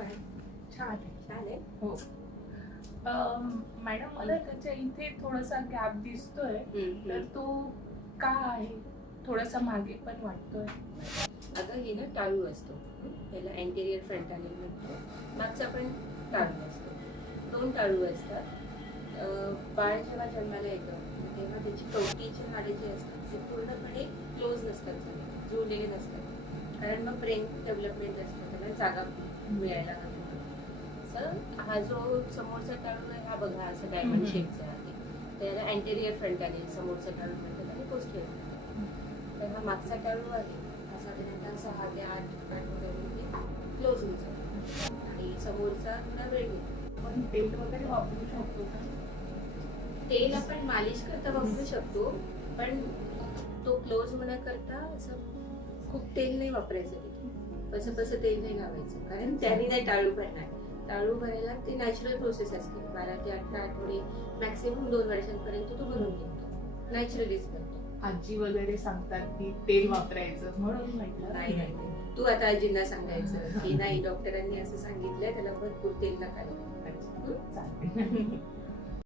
आहे? छान आहे. छान आहे. हो. मॅडम मला त्याच्या इथे थोडासा गॅप दिसतोय, तर तो का आहे? थोडासा मागे पण वाटतोय. अगं हे ना टाळू असतो, त्याला अँटेरियर फ्रंटालियर म्हणतो. मागचा पण टाळू असतो. 2 टाळू असतात. बाळ जेव्हा जन्माला येतं तेव्हा त्याची कवटीची हाडे जी असतात ते पूर्णपणे क्लोज नसतात, जुळलेले नसतात, कारण मग ब्रेन डेव्हलपमेंट असतं, त्याला जागा मिळायला हवी. असं हा जो समोरचा टाळू आहे हा बघा असं डायमंड शेपचा आहे, त्याला अँटेरियर फ्रंटालियर समोरचा टाळू म्हणतात आणि पोस्टियर म्हणतात. तर हा मागचा टाळू आहे, हा साधारणतः 6 ते 8 आठवड्यामध्ये क्लोज होऊन जातो आणि समोरचा थोडा वेळ घेतो. पण तेल वगैरे वापरू शकतो का? तेल आपण मालिश करता वापरू शकतो, पण तो क्लोज होण्याकरता असं खूप तेल नाही वापरायचं तिथे. कसं तेल नाही लावायचं, कारण त्याने नाही टाळू भरणार. टाळू भरायला ते नॅचरल प्रोसेस असते. 12 ते 18 आठवडे मॅक्सिमम 2 वर्षांपर्यंत तो भरून घेतो, नॅचरलीच बनतो. आजी वगैरे सांगतात की तेल वापरायचं, म्हणून म्हटलं. नाही, तू आता आजींना सांगायचं की नाही डॉक्टरांनी असं सांगितलंय, त्याला भरपूर तेल नका लावू. चालेल.